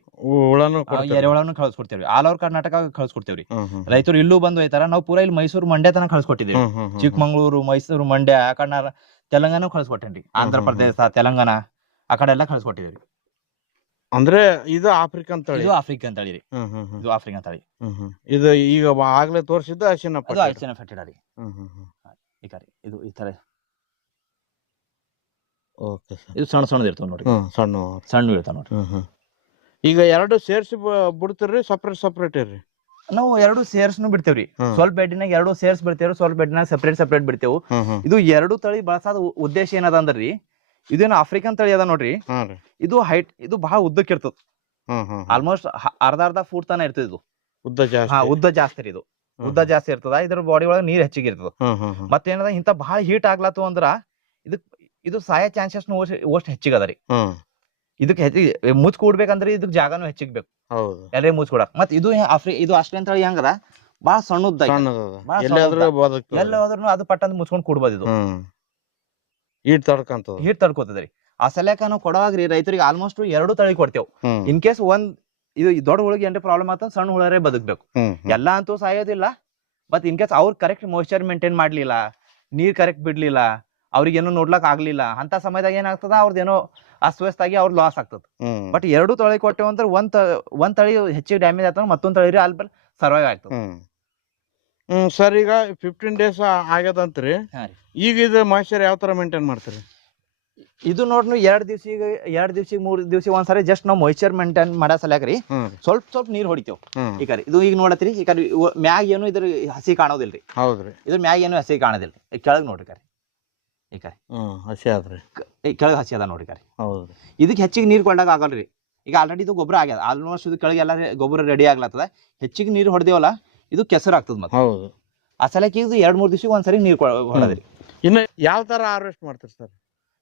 ಎರೆಹುಳನು ಕಳ್ಸಿಕೊಡ್ತೇವ್ರಿ, ಆಲ್ ಓವರ್ ಕರ್ನಾಟಕ ಕಳ್ಸಿಕೊಡ್ತೇವ್ರಿ. ರೈತರು ಇಲ್ಲೂ ಬಂದು ಒಯ್ತಾರ. ನಾವು ಪೂರಾ ಇಲ್ಲಿ ಮೈಸೂರು ಮಂಡ್ಯ ತನಕ ಕಳ್ಸಿಕೊಟ್ಟಿದ್ದೇವೆ. ಚಿಕ್ಕಮಂಗ್ಳೂರು, ಮೈಸೂರು, ಮಂಡ್ಯ, ಆ ಕಡೆ ತೆಲಂಗಾಣ ಕಳ್ಸಿಕೊಟ್ಟೇನ್ರಿ. ಆಂಧ್ರ ಪ್ರದೇಶ, ತೆಲಂಗಾಣ ಆ ಕಡೆ ಎಲ್ಲ ಕಳ್ಸಿಕೊಟ್ಟಿದ್ದೇವ್ರಿ. ಅಂದ್ರೆ ಇದು ಆಫ್ರಿಕನ್ ತಳಿ. ಇದು ಆಫ್ರಿಕನ್ ತಳಿ ರೀ. ಇದು ಆಫ್ರಿಕನ್ ತಳಿ. ಇದು ಈಗ ಆಗ್ಲೇ ತೋರಿಸಿದ್ದು ಹಸಿನ ಫೆಟೆಡ ರೀ. ಈ ಕಡೆ ಇದು ಈ ತರ ಇದು ಸಣ್ಣ ಸಣ್ಣದ ಇರ್ತಾವ ನೋಡ್ರಿ. ಸಣ್ಣ ಇರ್ತಾವ ನೋಡ್ರಿ. ಈಗ 2 ಸೇರ್ಸಿ ಬಿಡ್ತೀರಿ ಸಪ್ರೇಟ್ ಇರ್ರಿ? ನಾವು 2 ಸೇರ್ಸ್ನು ಬಿಡ್ತೇವ್ರಿ. ಸ್ವಲ್ಪ ಬೆಡ್ಡಿನಾಗ 2 ಸೇರ್ಸ್ ಬಿಡ್ತೇವ್ರಿ, ಸ್ವಲ್ಪ ಬೆಡ್ಡಿನಾಗ ಸಪ್ರೇಟ್ ಬಿಡ್ತೇವು. ಇದು 2 ತಳಿ ಬಳಸೋದ ಉದ್ದೇಶ ಏನದ ಅಂದ್ರಿ, ಇದೇನು ಆಫ್ರಿಕನ್ ತಳಿ ಅದ ನೋಡ್ರಿ. ಇದು ಹೈಟ್, ಇದು ಬಹಳ ಉದ್ದಕ್ಕೆ ಇರ್ತದ. ಆಲ್ಮೋಸ್ಟ್ ಅರ್ಧ ಫೂಟ್ ತನ ಇರ್ತದ. ಇದು ಉದ್ದ ಜಾಸ್ತಿ ರೀ. ಇದು ಉದ್ದ ಜಾಸ್ತಿ ಇರ್ತದ. ಇದ್ರ ಬಾಡಿ ಒಳಗ ನೀರ್ ಹೆಚ್ಚಿಗೆ ಇರ್ತದ. ಮತ್ತೇನದ ಇಂತ ಬಹಳ ಹೀಟ್ ಆಗ್ಲತ್ತು ಅಂದ್ರ ಇದು ಸಾಯ ಚಾನ್ಸಸ್ ಓಸ್ಟ್ ಹೆಚ್ಚಿಗೆ ಅದ ರೀ. ಇದಕ್ಕೆ ಹೆಚ್ಚಿಗೆ ಮುಚ್ಚ ಕೂಡ್ಬೇಕಂದ್ರೆ ಇದಕ್ ಜಾಗನೂ ಹೆಚ್ಚಿಗೆ ಬೇಕು ಎಲ್ಲೇ ಮುಚ್ಚ ಕೂಡಕ್. ಮತ್ ಇದು ಇದು ಆಸ್ಟ್ರೇಲಿಯನ್ ತಳಿ ಹೆಂಗದ, ಬಾಳ ಸಣ್ಣದ, ಎಲ್ಲ ಹೋದ್ರೂ ಅದು ಪಟ್ಟಂತ ಮುಚ್ಕೊಂಡ್ ಕೂಡ್ಬೋದು. ಇದು ಹೀಟ್ ತಡ್ಕೋತದ್ರಿ. ಆ ಸಲಕ ನಾವು ಕೊಡವಾಗ್ರಿ ರೈತರಿಗೆ ಆಲ್ಮೋಸ್ಟ್ 2 ತಳಿ ಕೊಡ್ತೇವ್. ಇನ್ ಕೇಸ್ ಇದು ದೊಡ್ಡ ಹುಳಿಗೆ ಏನ್ರಿ ಪ್ರಾಬ್ಲಮ್ ಆತ, ಸಣ್ಣ ಹುಳರೇ ಬದುಕ್ಬೇಕು. ಎಲ್ಲಾ ಅಂತೂ ಸಾಯೋದಿಲ್ಲ. ಬಟ್ ಇನ್ ಕೇಸ್ ಅವ್ರು ಕರೆಕ್ಟ್ ಮಾಯಿಶ್ಚರ್ ಮೇಂಟೈನ್ ಮಾಡ್ಲಿಲ್ಲ, ನೀರ್ ಕರೆಕ್ಟ್ ಬಿಡ್ಲಿಲ್ಲ, ಅವ್ರಿಗೇನು ನೋಡ್ಲಕ್ ಆಗ್ಲಿಲ್ಲ ಅಂತ ಸಮಯದಾಗ ಏನಾಗ್ತದ, ಅವ್ರದ್ದೇನೋ ಅಸ್ವಸ್ಥ ಆಗಿ ಅವ್ರ ಲಾಸ್ ಆಗ್ತದ. ಬಟ್ 2 ತಳಿ ಕೊಟ್ಟೇವ್ ಅಂದ್ರೆ ಒಂದ್ ತಳಿ ಹೆಚ್ಚಿಗೆ ಡ್ಯಾಮೇಜ್ ಆಯ್ತು, ಮತ್ತೊಂದ್ ತಳಿ ಅಲ್ಲಿ ಸರ್ವೈವ್ ಆಗ್ತದ. ಸರ್ ಈಗ 15 ಡೇಸ್ ಆಗ್ಯದಂತ್ರಿ. ಈಗ ಇದು ಮಾಯಿಶ್ಚರ್ ಯಾವ ತರ ಮೇಂಟೈನ್ ಮಾಡ್ತೀರಿ? ಇದು ನೋಡ್ರಿ 2 ದಿವ್ಸಿಗೆ 3 ದಿವ್ಸಿಗೆ ಒಂದ್ಸರಿ ಜಸ್ಟ್ ನಾವು ಮಾಯಿಶ್ಚರ್ ಮೇಂಟೈನ್ ಮಾಡೋ ಸಲಕ್ರಿ ಸ್ವಲ್ಪ ನೀರ್ ಹೊಡಿತೇವ್. ಈ ಕಡೆ ಇದು ಈಗ ನೋಡತ್ರಿ, ಈ ಕಡೆ ಮ್ಯಾಗ ಏನು ಇದ್ರ ಹಸಿ ಕಾಣೋದಿಲ್ರಿ. ಹೌದ್ರಿ. ಇದ್ರ ಮ್ಯಾಗ ಏನು ಹಸಿ ಕಾಣೋದಿಲ್ರಿ. ಕೆಳಗ್ ನೋಡ್ರಿ ಕರೆ, ಈ ಕಡೆ ಹಸಿ ಆದ್ರಿ, ಕೆಳಗ್ ಹಸಿ ಅದ ನೋಡ್ರಿ ಕರೆ. ಇದಕ್ಕೆ ಹೆಚ್ಚಿಗೆ ನೀರ್ ಕೊಡಾಗ ಆಗಲ್ರಿ. ಈಗ ಆಲ್ರೆಡಿ ಇದು ಗೊಬ್ಬರ ಆಗ್ಯದ. ಆಲ್ಮೋಸ್ಟ್ ಇದು ಕೆಳಗೆ ಎಲ್ಲ ಗೊಬ್ಬರ ರೆಡಿ ಆಗ್ಲತ್ತದ. ಹೆಚ್ಚಿಗೆ ನೀರ್ ಹೊಡೆದೇವಲ್ಲ, ಇದು ಕೆಸರು ಆಗ್ತದ. ಮತ್ತೆ ಆ ಸಲಕ್ಕೆ ಇದು 2-3 ದಿವ್ಸಿಗೆ ಒಂದ್ಸರಿ ನೀರ್ ಹೊಡದ್ರಿ. ಇನ್ನು ಯಾವ ತರ ಹಾರ್ವೆಸ್ಟ್ ಮಾಡ್ತೀರಿ ಸರ್?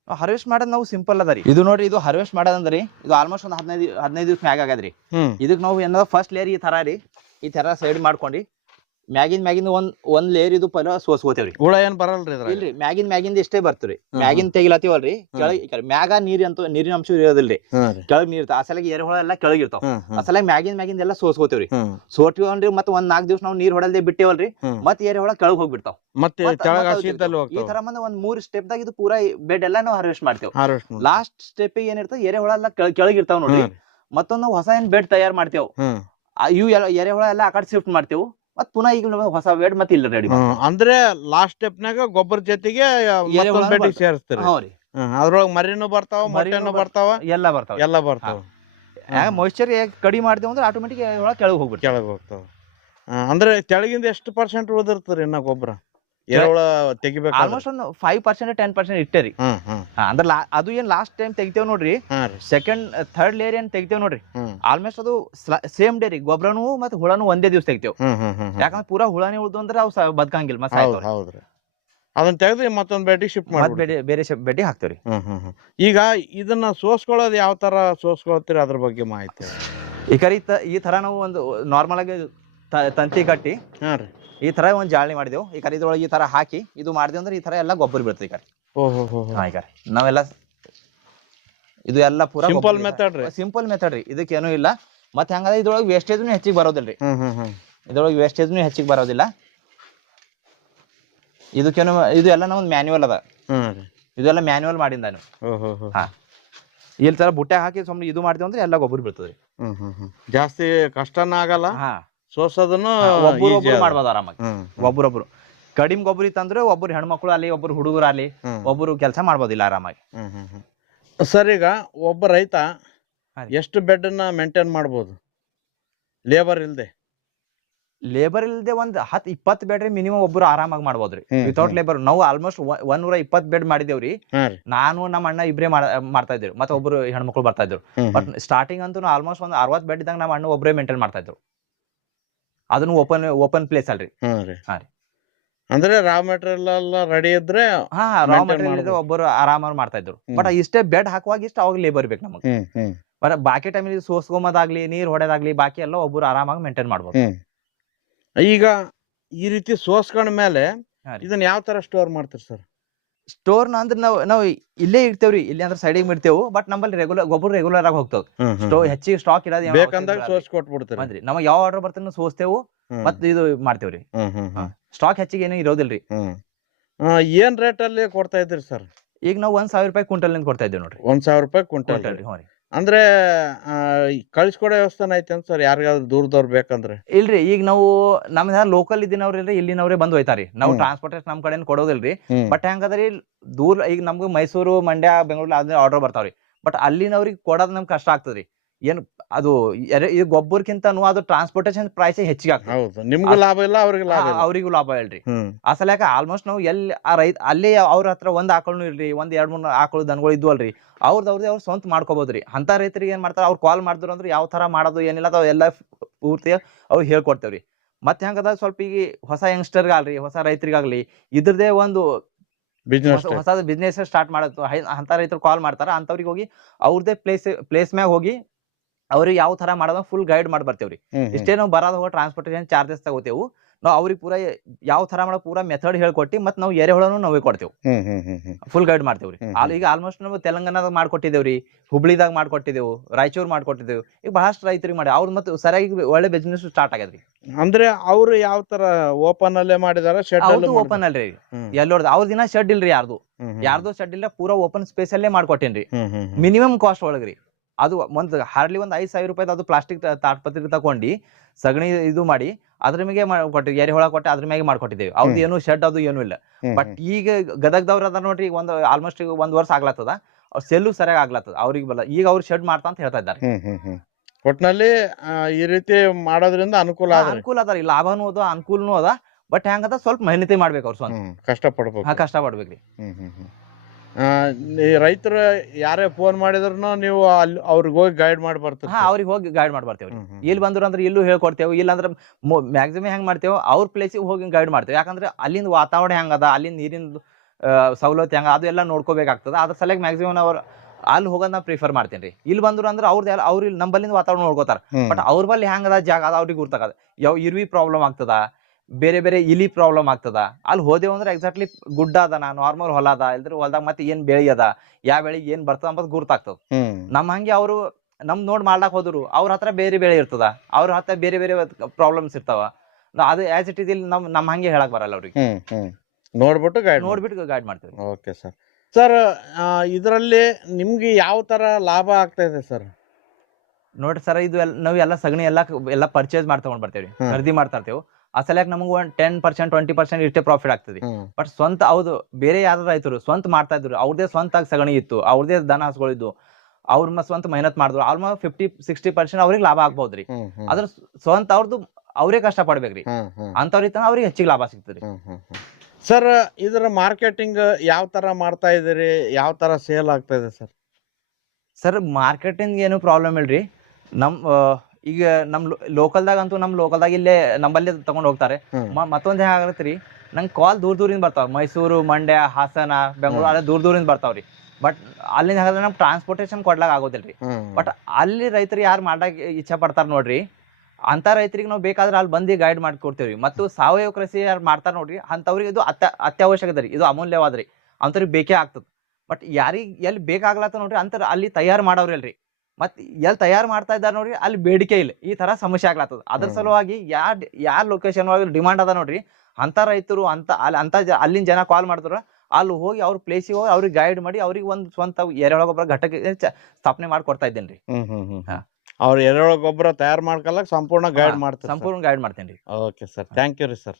ಹಾರ್ವೆಸ್ಟ್ ಮಾಡೋದು ನಾವು ಸಿಂಪಲ್ ಅದ ರೀ. ಇದು ನೋಡ್ರಿ, ಇದು ಹಾರ್ವೆಸ್ಟ್ ಮಾಡೋದಂದ್ರಿ ಇದು ಆಲ್ಮೋಸ್ಟ್ ಒಂದು 15 ದಿವ್ಸ ಮ್ಯಾಗ ಆಗ್ಯದ್ರಿ. ಇದಕ್ ನಾವು ಏನದ ಫಸ್ಟ್ ಲೇಯರ್ ಈ ತರ ರೀ, ಈ ತರ ಸೈಡ್ ಮಾಡ್ಕೊಂಡಿ ಮ್ಯಾಗಿಂದ ಒಂದ್ ಲೇಯರ್ ಇದು ಪೈಲ ಸೋಸ್ಕೋತೇವ್ರಿ. ಹುಳ ಏನ್ ಬರಲ್ರಿ? ಇಲ್ರಿ, ಮ್ಯಾಗಿಂದ ಇಷ್ಟೇ ಬರ್ತವ್ರಿ. ಮ್ಯಾಗಿಂದ ತೆಗಿಲತ್ತೀವಲ್ರಿ, ಕೆಳಗೆ ಮ್ಯಾಗ ನೀರಿನ ಅಂಶ ಇರೋದಿಲ್ರಿ, ಕೆಳಗ್ ನೀರ್ ಇರ್ತಾವ. ಆ ಸಲಗೆ ಎರೆಹುಳ ಎಲ್ಲಾ ಕೆಳಗ್ ಇರ್ತಾವ. ಆ ಸಲ ಮ್ಯಾಗಿಂದ ಎಲ್ಲ ಸೋಸ್ಕೋತೇವ್ರಿ. ಸೋಟ್ಕೊಂಡ್ರಿ ಮತ್ತ್ 1-4 ದಿವ್ಸ ನಾವು ನೀರ್ ಹೊಡಲ್ದೆ ಬಿಟ್ಟೇವಲ್ರಿ, ಮತ್ ಎರೆಹುಳ ಕೆಳಗ್ ಹೋಗ್ಬಿಡ್ತಾವ. ಈ ತರ ಮಂದಿ 1-3 ಸ್ಟೆಪ್ ದಾಗ ಇದು ಪೂರಾ ಬೆಡ್ ಎಲ್ಲಾ ನಾವು ಹಾರ್ವೆಸ್ಟ್ ಮಾಡ್ತೇವ್. ಲಾಸ್ಟ್ ಸ್ಟೆಪ್ ಏನಿರ್ತದ, ಎರೆಹುಳ ಎಲ್ಲಾ ಕೆಳಗ್ ಇರ್ತಾವ ನೋಡ್ರಿ. ಮತ್ತೊಂದ್ ನಾವು ಹೊಸ ಏನ್ ಬೆಡ್ ತಯಾರ್ ಮಾಡ್ತೇವ್. ಇವು ಎರೆಹುಳ ಎಲ್ಲಾ ಆ ಕಡೆ ಶಿಫ್ಟ್ ಮಾಡ್ತೇವ್. ಮತ್ ಪುನಃ ಈಗ ಹೊಸ ಬೆಡ್ ಮತ್ತೆ ಇಲ್ಲ ರೆಡಿ. ಅಂದ್ರೆ ಲಾಸ್ಟ್ ಸ್ಟೆಪ್ ನಾಗ ಗೊಬ್ಬರ ಜೊತೆಗೆ ಸೇರಿಸ್ತೀರಿ. ಅದ್ರೊಳಗ ಮರಿನೂ ಬರ್ತಾವ, ಮೊಟ್ಟೆನೂ ಬರ್ತಾವ, ಎಲ್ಲ ಬರ್ತಾವ. ಮಾಯಿಶ್ಚರ್ ಕಡಿಮೆ ಮಾಡಿದೆವು ಅಂದ್ರೆ ಆಟೋಮೆಟಿಕ್ ಎರೆಹುಳ ಕೆಳಗ್ ಹೋಗ್ತಾವ. ಅಂದ್ರೆ ತೆಳಗಿಂದ ಎಷ್ಟು % ಉಳಿದಿರ್ತರಿ ಇನ್ನ ಗೊಬ್ಬರ? ಎರೆಹುಳ ತೆಗಿಬೇಕು ಆಲ್ಮೋಸ್ಟ್ ಒಂದು 5% 10% ಇಟ್ಟೆ ರೀ. ಅಂದ್ರೆ ಅದು ಏನ್ ಲಾಸ್ಟ್ ಟೈಮ್ ತೆಗಿತೇವ್ ನೋಡ್ರಿ, ಸೆಕೆಂಡ್ ಥರ್ಡ್ ಲೇಯರ್ ಏನ್ ತೆಗಿತೇವ್ ನೋಡ್ರಿ, ಆಲ್ಮೋಸ್ಟ್ ಅದು ಸೇಮ್ ಡೇ ರೀ. ಗೊಬ್ಬರನು ಮತ್ತೆ ಹುಳನು ಒಂದೇ ದಿವ್ಸ ತೆಗಿತೇವ್. ಯಾಕಂದ್ರೆ ಪೂರಾ ಹುಳನೇ ಉಳ್ದು ಅಂದ್ರೆ ಅವು ಬದುಕಂಗಿಲ್ಲ. ಹೌದ್ರಿ. ಅದನ್ನ ತೆಗೆದು ಮತ್ತೊಂದ್ ಬೆಡ್ಡಿಗೆ ಶಿಫ್ಟ್ ಮಾಡಿ ಬೇರೆ ಬೆಡ್ಡಿಗೆ ಹಾಕ್ತೇವ್ರಿ. ಈಗ ಇದನ್ನ ಸೋಸ್ಕೊಳ್ಳೋದು ಯಾವ ತರ ಸೋಸ್ಕೊಳ್ತೀರಿ, ಅದ್ರ ಬಗ್ಗೆ ಮಾಹಿತಿ? ಈ ತರ ನಾವು ಒಂದು ನಾರ್ಮಲ್ ಆಗಿ ತಂತಿ ಕಟ್ಟಿ ಈ ತರ ಒಂದ್ ಜಾಳಿ ಮಾಡಿದೆವು. ಈ ಕಡೆ ಇದ್ರೊಳಗೆ ಈ ತರ ಹಾಕಿ ಇದು ಮಾಡಿದೆವು ಅಂದ್ರೆ ಈ ತರ ಎಲ್ಲ ಗೊಬ್ಬರ ಬೀಳ್ತದೆ. ಈ ಕಡೆ ನಾವೆಲ್ಲ ಇದು ಎಲ್ಲ ಪೂರಾ ಸಿಂಪಲ್ ಮೆಥಡ್ ರೀ. ಇದಕ್ಕೇನು ಇಲ್ಲ. ಮತ್ತೆ ಹಂಗಾದ್ರೆ ಇದ್ರೊಳಗೆ ವೇಸ್ಟೇಜ್ನು ಹೆಚ್ಚಿಗೆ ಬರೋದಿಲ್ರಿ. ಹೆಚ್ಚಿಗೆ ಬರೋದಿಲ್ಲ. ಇದಕ್ಕೇನು ಇದು ಎಲ್ಲ ನಮ್ದು ಮ್ಯಾನ್ಯುವಲ್ ಅದ. ಇದೆಲ್ಲ ಮ್ಯಾನ್ಯುವಲ್ ಮಾಡಿಂದ ನಾನು. ಇಲ್ಲಿ ತರ ಬುಟ್ಟೆ ಹಾಕಿ ಸುಮ್ಮನೆ ಇದು ಮಾಡಿದೆವು ಅಂದ್ರೆ ಎಲ್ಲ ಗೊಬ್ಬರ ಬೀಳ್ತದ್ರಿ. ಜಾಸ್ತಿ ಕಷ್ಟನ ಆಗಲ್ಲ. ಸೋಸೋದನ್ನು ಒಬ್ಬರು ಮಾಡ್ಬೋದು ಆರಾಮಾಗಿ. ಒಬ್ಬರೊಬ್ರು ಕಡಿಮೆ ಗೊಬ್ಬರ ಇತ್ತಂದ್ರೆ ಒಬ್ಬರು ಹೆಣ್ಮಕ್ಳು ಅಲ್ಲಿ, ಒಬ್ಬರು ಹುಡುಗರು ಅಲ್ಲಿ, ಒಬ್ಬರು ಕೆಲಸ ಮಾಡ್ಬೋದಿಲ್ಲ ಆರಾಮಾಗಿ. ಸರ್ ಈಗ ಒಬ್ಬ ರೈತ ಎಷ್ಟು ಬೆಡ್ ಅನ್ನ ಮೇಂಟೈನ್ ಮಾಡ್ಬೋದು ಲೇಬರ್ ಇಲ್ದೆ? ಲೇಬರ್ ಇಲ್ಲದೆ ಒಂದ್ 10-20 ಬೆಡ್ ರೀ ಮಿನಿಮಮ್ ಒಬ್ರು ಆರಾಮಾಗಿ ಮಾಡ್ಬೋದ್ರಿ ಹ್ಮ್, ವಿತೌಟ್ ಲೇಬರ್. ನಾವು ಆಲ್ಮೋಸ್ಟ್ 120 ಬೆಡ್ ಮಾಡಿದೇವ್ರಿ. ಹಾ ರೀ. ನಾನು ನಮ್ಮ ಅಣ್ಣ ಇಬ್ರೇ ಮಾಡ್ತಾ ಇದ್ರು, ಮತ್ತೆ ಒಬ್ರು ಹೆಣ್ಮಕ್ಳು ಬರ್ತಾ ಇದ್ರು. ಬಟ್ ಸ್ಟಾರ್ಟಿಂಗ್ ಅಂತೂ ಆಲ್ಮೋಸ್ಟ್ ಒಂದು 60 ಬೆಡ್ ಇದ್ದಾಗ ನಮ್ಮ ಅಣ್ಣ ಒಬ್ಬರೇ ಮೇಂಟೈನ್ ಮಾಡ್ತಾ ಇದ್ರು. ಅದನ್ನು ಓಪನ್ ಪ್ಲೇಸ್ ಅಲ್ರಿ. ಹಾ ರೀ. ಹಾ ರೀ. ಅಂದ್ರೆ ರಾ ಮೆಟೀರಿಯಲ್ ಎಲ್ಲ ರೆಡಿ ಇದ್ರೆ ಹಾ ರಾ ಮಟೀರಿಯಲ್ ಒಬ್ಬರು ಆರಾಮಾಗಿ ಮಾಡ್ತಾ ಇದ್ರು. ಬಟ್ ಇಷ್ಟೇ ಬೆಡ್ ಹಾಕುವಾಗ ಇಷ್ಟ ಅವಾಗ ಲೇಬರ್ ಬೇಕು ನಮಗೆ. ಬಟ್ ಬಾಕಿ ಟೈಮಲ್ಲಿ ಸೋಸ್ಕೊಂಬದಾಗ್ಲಿ ನೀರ್ ಹೊಡೆದಾಗ್ಲಿ ಬಾಕಿ ಎಲ್ಲ ಒಬ್ಬರು ಆರಾಮಾಗಿ ಮೇಂಟೈನ್ ಮಾಡ್ಬೋದು. ಈಗ ಈ ರೀತಿ ಸೋಸ್ಕೊಂಡ ಮೇಲೆ ಹಾ ರೀ. ಇದನ್ನ ಯಾವ ತರ ಸ್ಟೋರ್ ಮಾಡ್ತೀರಿ ಸರ್? ಸ್ಟೋರ್ನ ಅಂದ್ರೆ ನಾವು ಇಲ್ಲೇ ಇಡ್ತೇವ್ರಿ, ಇಲ್ಲಿ ಅಂದ್ರೆ ಸೈಡಿಗೆ ಇಡ್ತೇವೆ. ಬಟ್ ನಮ್ಮಲ್ಲಿ ಗೊಬ್ಬರ ರೆಗ್ಯುಲರ್ ಆಗಿ ಹೋಗ್ತದೆ. ಹೆಚ್ಚಿಗೆ ಸ್ಟಾಕ್ ಇರೋದು ಬೇಕಂದಾಗ ಸೋಸ್ ಕೊಟ್ಬಿಡ್ತೀರಿ. ಬಂದ್ರಿ ನಮಗೆ ಯಾವ ಆರ್ಡರ್ ಬರ್ತಾನೆ ಸೋಸ್ತೇವು ಮತ್ ಇದು ಮಾಡ್ತೇವ್ರಿ. ಸ್ಟಾಕ್ ಹೆಚ್ಚಿಗೆ ಏನು ಇರೋದಿಲ್ರಿ. ಏನ್ ರೇಟ್ ಅಲ್ಲಿ ಕೊಡ್ತಾ ಇದ್ರಿ ಸರ್? ಈಗ ನಾವು 1,000 ರೂಪಾಯಿ ಕ್ವಿಂಟಲ್ ನಿಂದ ಕೊಡ್ತಾ ಇದ್ದೇವೆ ನೋಡ್ರಿ. 1,000 ರೂಪಾಯಿ ಕ್ವಿಂಟಲ್. ಅಂದ್ರೆ ಕಳಿಸ್ಕೊಡೋ ವ್ಯವಸ್ಥೆ ಐತೆ ಅಂತ ಸರ್ ಯಾರಿಗಾದ್ರು ದೂರದವ್ರು ಬೇಕಂದ್ರೆ? ಇಲ್ರಿ, ಈಗ ನಾವು ನಮ್ದ ಲೋಕಲ್ ಇದ್ದಿನವ್ರಿ ಇಲ್ಲಿನವ್ರೆ ಬಂದ್ ಹೋಯ್ತಾರಿ. ನಾವು ಟ್ರಾನ್ಸ್ಪೋರ್ಟೇಷನ್ ನಮ್ ಕಡೆ ಕೊಡೋದಿಲ್ರಿ. ಬಟ್ ಹೆಂಗದ್ರಿ ದೂರ ಈಗ ನಮ್ಗೆ ಮೈಸೂರು ಮಂಡ್ಯ ಬೆಂಗಳೂರು ಆರ್ಡರ್ ಬರ್ತಾವ್ರಿ. ಬಟ್ ಅಲ್ಲಿನವ್ರಿಗೆ ಕೊಡೋದ್ ನಮ್ಗೆ ಕಷ್ಟ ಆಗ್ತದ್ರಿ. ಏನ್ ಅದು ಇದು ಗೊಬ್ಬರಕ್ಕಿಂತನೂ ಅದು ಟ್ರಾನ್ಸ್ಪೋರ್ಟೇಷನ್ ಪ್ರೈಸ್ ಹೆಚ್ಚಿಗೆ ಆಗ್ತದೆ. ಹೌದು, ನಿಮ್ಗೂ ಲಾಭ ಇಲ್ಲ ಅವ್ರಿಗೂ ಲಾಭ ಇಲ್ಲ. ಅವ್ರಿಗೂ ಲಾಭ ಇಲ್ರಿ. ಆ ಸಲಕ ಆಲ್ಮೋಸ್ಟ್ ನಾವು ಎಲ್ಲಿ ಆ ರೈತ ಅಲ್ಲೇ ಅವ್ರ ಹತ್ರ ಒಂದ್ ಆಕಳನು ಇಲ್ರಿ, ಒಂದ್ 2-3 ಆಕಳು ದನಗಳು ಇದ್ವಲ್ರಿ, ಅವ್ರದವ್ರದೇ ಅವ್ರು ಸ್ವಂತ ಮಾಡ್ಕೋಬಹುದ್ರಿ. ಅಂತ ರೈತರಿಗೆ ಏನ್ ಮಾಡ್ತಾರ, ಅವ್ರು ಕಾಲ್ ಮಾಡಿದ್ರು ಅಂದ್ರೆ ಯಾವ ತರ ಮಾಡೋದು ಏನಿಲ್ಲ ಅವೆಲ್ಲ ಪೂರ್ತಿ ಅವ್ರು ಹೇಳ್ಕೊಡ್ತೇವ್ರಿ. ಮತ್ತೆ ಹೆಂಗದ ಸ್ವಲ್ಪ ಈಗ ಹೊಸ ಯಂಗ್ಸ್ಟರ್ಗಾಗ್ಲಿ ಹೊಸ ರೈತರಿಗಾಗ್ಲಿ ಇದ್ರದೇ ಒಂದು ಹೊಸ ಬಿಸ್ನೆಸ್ ಸ್ಟಾರ್ಟ್ ಮಾಡೋದು ಅಂತ ರೈತರು ಕಾಲ್ ಮಾಡ್ತಾರ. ಅಂತವ್ರಿಗೆ ಹೋಗಿ ಅವ್ರದೇ ಪ್ಲೇಸ್ ಮ್ಯಾಗ ಹೋಗಿ ಅವ್ರಿಗೆ ಯಾವ ತರ ಮಾಡೋದ ಫುಲ್ ಗೈಡ್ ಮಾಡಿ ಬರ್ತೇವ್ರಿ. ಇಷ್ಟೇ ನಾವು ಬರೋದ್ ಹೋಗೋ ಟ್ರಾನ್ಸ್ಪೋರ್ಟೇಷನ್ ಚಾರ್ಜಸ್ ತಗೋತೇವು ನಾವು. ಅವ್ರಿಗೆ ಪೂರಾ ಯಾವ ತರ ಮಾಡೋ ಪೂರಾ ಮೆಥಡ್ ಹೇಳ್ಕೊಟ್ಟಿ ಮತ್ ನಾವು ಎರೆಹುಳನು ನಾವೇ ಕೊಡ್ತೇವೆ, ಫುಲ್ ಗೈಡ್ ಮಾಡ್ತೇವ್ರಿ. ಈಗ ಆಲ್ಮೋಸ್ಟ್ ನಾವು ತೆಲಂಗಾಣದಾಗ ಮಾಡ್ಕೊಟ್ಟಿದ್ದೇವ್ರಿ, ಹುಬ್ಳಿದಾಗ ಮಾಡ್ಕೊಟ್ಟಿದ್ದೇವು, ರಾಯಚೂರ್ ಮಾಡ್ಕೊಟ್ಟಿದ್ದೇವು. ಈಗ ಬಹಳಷ್ಟು ರೈತರಿಗೆ ಮಾಡಿ ಅವ್ರ ಮತ್ತೆ ಸರಿಯಾಗಿ ಒಳ್ಳೆ ಬಿಸ್ನೆಸ್ ಸ್ಟಾರ್ಟ್ ಆಗ್ಯದ್ರಿ. ಅಂದ್ರೆ ಅವ್ರು ಯಾವ ತರ ಓಪನ್ ಅಲ್ಲೇ ಮಾಡಿದಾರ? ಶೆಡ್ ಓಪನ್ ಅಲ್ರಿ, ಎಲ್ಲೋರ್ದು ಅವ್ರ ದಿನ ಶೆಡ್ ಇಲ್ರಿ, ಯಾರ್ದು ಶೆಡ್ ಇಲ್ಲ, ಪೂರಾ ಓಪನ್ ಸ್ಪೇಸ್ ಅಲ್ಲೇ ಮಾಡ್ಕೊಟ್ಟೇನ್ರಿ. Minimum cost ಒಳಗ್ರಿ. ಅದು ಹಾರ್ಡ್ಲಿ ಒಂದ್ 5,000 ರೂಪಾಯಿ ಅದು ಪ್ಲಾಸ್ಟಿಕ್ ತಾಟ್ಪತ್ರಿ ತಗೊಂಡು ಸಗಣಿ ಇದು ಮಾಡಿ ಅದ್ರ ಮೇಲೆ ಕೊಟ್ಟಿ ಎರೆಹುಳ ಕೊಟ್ಟು ಅದ್ರ ಮ್ಯಾಗೆ ಮಾಡ್ಕೊಟ್ಟಿದ್ದೇವೆ. ಅವ್ರದ್ದು ಏನು ಶೆಡ್ ಅದು ಏನು ಇಲ್ಲ. ಬಟ್ ಈಗ ಗದಗದವ್ರ ಅದ ನೋಡ್ರಿ, ಒಂದು ಆಲ್ಮೋಸ್ಟ್ 1 ವರ್ಷ ಆಗ್ಲತ್ತದ, ಅವ್ರ ಸೆಲ್ಲು ಸರಿಯಾಗಿ ಆಗ್ಲತ್ತದ, ಅವ್ರಿಗೆ ಬಲ್ಲ ಈಗ ಅವ್ರು ಶೆಡ್ ಮಾಡ್ತಾ ಅಂತ ಹೇಳ್ತಾ ಇದ್ದಾರೆ. ಒಟ್ನಲ್ಲಿ ಈ ರೀತಿ ಮಾಡೋದ್ರಿಂದ ಅನುಕೂಲ ಅದ ರೀ, ಲಾಭನೂ ಅದ ಅನುಕೂಲನೂ ಅದ. ಬಟ್ ಹೆಂಗದ ಸ್ವಲ್ಪ ಮೆಹನತಿ ಮಾಡ್ಬೇಕು, ಅವ್ರು ಸ್ವಂತ ಕಷ್ಟ ಪಡ್ಬೇಕ್ರಿ. ರೈತರು ಯಾರೇ ಫೋನ್ ಮಾಡಿದ್ರು ನೀವು ಅವ್ರಿಗೆ ಹೋಗಿ ಗೈಡ್ ಮಾಡಿ ಬರ್ತೀವಿ? ಅವ್ರಿಗೆ ಹೋಗಿ ಗೈಡ್ ಮಾಡಿ ಬರ್ತೇವ್ರಿ. ಇಲ್ಲಿ ಬಂದ್ರು ಅಂದ್ರೆ ಇಲ್ಲೂ ಹೇಳ್ಕೊಡ್ತೇವೆ, ಇಲ್ಲಾಂದ್ರೆ ಮ್ಯಾಕ್ಸಿಮಮ್ ಹೆಂಗ್ ಮಾಡ್ತೇವೆ ಅವ್ರ ಪ್ಲೇಸಿಗೆ ಹೋಗಿ ಗೈಡ್ ಮಾಡ್ತೇವೆ. ಯಾಕಂದ್ರೆ ಅಲ್ಲಿಂದ ವಾತಾವರಣ ಹೆಂಗದ, ಅಲ್ಲಿಂದ ನೀರಿನ ಸವಲತ್ತು ಹೆಂಗ ಅದು ಎಲ್ಲ ನೋಡ್ಕೋಬೇಕಾಗ್ತದ. ಅದ್ರ ಸಲಕ್ಕೆ ಮ್ಯಾಕ್ಸಿಮಮ್ ನಾವು ಅಲ್ಲಿ ಹೋಗೋದ್ ನಾ ಪ್ರಿಫರ್ ಮಾಡ್ತೇನೆ ರೀ. ಇಲ್ಲಿ ಬಂದ್ರು ಅಂದ್ರೆ ಅವ್ರದ್ದು ಅವ್ರು ಇಲ್ಲಿ ನಂಬಲ್ಲಿಂದ ವಾತಾವರಣ ನೋಡ್ಕೋತಾರ. ಬಟ್ ಅವ್ರ ಬಲ್ಲಿ ಹೆಂಗದ ಜಾಗ ಅದ ಅವ್ರಿಗೆ ಗುರ್ತಾಗದ. ಯಾವ ಇರ್ವಿ ಪ್ರಾಬ್ಲಮ್ ಆಗ್ತದ, ಬೇರೆ ಬೇರೆ ಇಲಿ ಪ್ರಾಬ್ಲಮ್ ಆಗ್ತದ. ಅಲ್ಲಿ ಹೋದೇವು ಅಂದ್ರೆ ಎಕ್ಸಾಕ್ಟ್ಲಿ ಗುಡ್ಡ ಅದನ, ನಾರ್ಮಲ್ ಹೊಲ ಅದ, ಇಲ್ದ್ರ ಹೊಲದಾಗ ಮತ್ತೆ ಏನ್ ಬೆಳಿ ಅದ, ಯಾವ ಬೆಳಿಗ್ಗೆ ಏನ್ ಬರ್ತದ ಅಂಬದ್ ಗುರ್ತಾಗ್ತದ. ನಮ್ ಹಂಗೆ ಅವ್ರು ನಮ್ ನೋಡ್ ಮಾಡ್ಲಾಕ್ ಹೋದ್ರು ಅವ್ರ ಹತ್ರ ಬೇರೆ ಬೆಳೆ ಇರ್ತದ, ಅವ್ರ ಹತ್ರ ಬೇರೆ ಬೇರೆ ಪ್ರಾಬ್ಲಮ್ಸ್ ಇರ್ತಾವ. ಅದು ಆಸ್ ಇಟ್ ಇಸ್ ಇಲ್ಲಿ ನಮ್ ಹಂಗೆ ಹೇಳಕ್ ಬರಲ್ಲ ಅವ್ರಿಗೆ. ನೋಡ್ಬಿಟ್ಟು ಗೈಡ್ ಮಾಡ್ತೀವಿ. Okay sir. ಸರ್ ಇದರಲ್ಲಿ ನಿಮ್ಗೆ ಯಾವ ತರ ಲಾಭ ಆಗ್ತಾ ಇದೆ ಸರ್? ನೋಡ್ರಿ ಸರ್, ಇದು ನಾವೆಲ್ಲ ಸಗಣಿ ಎಲ್ಲ ಪರ್ಚೇಸ್ ಮಾಡಿ ತಗೊಂಡ್ ಬರ್ತೇವೆ, ಖರೀದಿ ಮಾಡ್ತಾ ಇರ್ತೇವೆ. ಆ ಸಲಕ್ ನಮಗ್ 10% 20% ಇಷ್ಟೇ ಪ್ರಾಫಿಟ್ ಆಗ್ತದೆ. ಬಟ್ ಸ್ವಂತ ಹೌದು ಬೇರೆ ಯಾರು ರೈತರು ಸ್ವಂತ ಮಾಡ್ತಾ ಇದ್ರು, ಅವ್ರದೇ ಸ್ವಂತ ಸಗಣಿ ಇತ್ತು, ಅವ್ರದೇ ದನ ಹಸುಗಳಿದ್ದು, ಅವ್ರ ಸ್ವಂತ ಮೆಹನತ್ ಮಾಡಿದ್ರು, ಆಲ್ಮೋಸ್ಟ್ 50-60% ಅವ್ರಿಗೆ ಲಾಭ ಆಗ್ಬಹುದ್ರಿ. ಅದ್ರ ಸ್ವಂತ ಅವ್ರದ್ದು ಅವರೇ ಕಷ್ಟ ಪಡ್ಬೇಕ್ರಿ. ಅಂತವ್ರ ಅವ್ರಿಗೆ ಹೆಚ್ಚಿಗೆ ಲಾಭ ಸಿಗ್ತದ್ರಿ. ಸರ್ ಇದರ ಮಾರ್ಕೆಟಿಂಗ್ ಯಾವ ತರ ಮಾಡ್ತಾ ಇದೀರಿ, ಯಾವ ತರ ಸೇಲ್ ಆಗ್ತಾ ಇದೆ ಸರ್? ಸರ್ ಮಾರ್ಕೆಟಿಂಗ್ ಏನು ಪ್ರಾಬ್ಲಮ್ ಇಲ್ರಿ. ಈಗ ನಮ್ ಲೋಕಲ್ದಾಗ ಅಂತೂ ಲೋಕಲ್ದಾಗ ಇಲ್ಲೇ ನಂಬಲ್ಲಿ ತಗೊಂಡ್ ಹೋಗ್ತಾರೆ. ಮತ್ತೊಂದ್ ಹೆಂಗಾಗತ್ರಿ, ನಂಗೆ ಕಾಲ್ ದೂರದಿಂದ ಬರ್ತಾವ, ಮೈಸೂರು, ಮಂಡ್ಯ, ಹಾಸನ, ಬೆಂಗಳೂರು ಅಲ್ಲೇ ದೂರದಿಂದ ಬರ್ತಾವ್ರಿ. ಬಟ್ ಅಲ್ಲಿಂದ ಹಾಗಾದ್ರೆ ನಮ್ಗೆ ಟ್ರಾನ್ಸ್ಪೋರ್ಟೇಷನ್ ಕೊಡ್ಲಾಕ್ ಆಗೋದಿಲ್ರಿ. ಬಟ್ ಅಲ್ಲಿ ರೈತರು ಯಾರು ಮಾಡಕ್ ಇಚ್ಛೆ ಪಡ್ತಾರ ನೋಡ್ರಿ, ಅಂತ ರೈತರಿಗೆ ನಾವು ಬೇಕಾದ್ರೆ ಅಲ್ಲಿ ಬಂದು ಗೈಡ್ ಮಾಡ್ಕೊಡ್ತೇವ್ರಿ. ಮತ್ತು ಸಾವಯವ ಕೃಷಿ ಯಾರು ಮಾಡ್ತಾರ ನೋಡ್ರಿ, ಅಂತವ್ರಿಗೆ ಇದು ಅತ್ಯವಶ್ಯಕತೆ ರೀ, ಇದು ಅಮೂಲ್ಯವಾದ್ರಿ, ಅಂತವ್ರಿಗೆ ಬೇಕೇ ಆಗ್ತದ. ಬಟ್ ಯಾರಿಗೆ ಎಲ್ಲಿ ಬೇಕಾಗ್ಲತ್ತ ನೋಡ್ರಿ ಅಂತ ಅಲ್ಲಿ ತಯಾರು ಮಾಡೋರಿ ಅಲ್ರಿ, ಮತ್ ಎಲ್ಲಿ ತಯಾರು ಮಾಡ್ತಾ ಇದ್ದಾರೆ ನೋಡ್ರಿ ಅಲ್ಲಿ ಬೇಡಿಕೆ ಇಲ್ಲ, ಈ ತರ ಸಮಸ್ಯೆ ಆಗ್ಲತ್ತದ. ಅದ್ರ ಸಲುವಾಗಿ ಯಾರ್ ಲೊಕೇಶನ್ ಒಳಗೆ ಡಿಮಾಂಡ್ ಅದ ನೋಡ್ರಿ, ಅಂತ ರೈತರು ಅಲ್ಲಿನ ಜನ ಕಾಲ್ ಮಾಡಿದ್ರ ಅಲ್ಲಿ ಹೋಗಿ ಅವ್ರ ಪ್ಲೇಸಿಗೆ ಹೋಗಿ ಅವ್ರಿಗೆ ಗೈಡ್ ಮಾಡಿ ಅವ್ರಿಗೆ ಒಂದು ಸ್ವಂತ ಎರೆಹುಳ ಗೊಬ್ಬರ ಘಟಕ ಸ್ಥಾಪನೆ ಮಾಡಿ ಕೊಡ್ತಾ ಇದ್ದೇನ್ರಿ. ಅವ್ರ ಎರೆಹುಳ ಗೊಬ್ಬರ ತಯಾರು ಮಾಡ್ಕೊಳಕ್ ಸಂಪೂರ್ಣ ಗೈಡ್ ಮಾಡ್ತೀನಿ. ಸಂಪೂರ್ಣ ಗೈಡ್ ಮಾಡ್ತೇನ್ರಿ. ಓಕೆ ಸರ್, ಥ್ಯಾಂಕ್ ಯು ರೀ ಸರ್.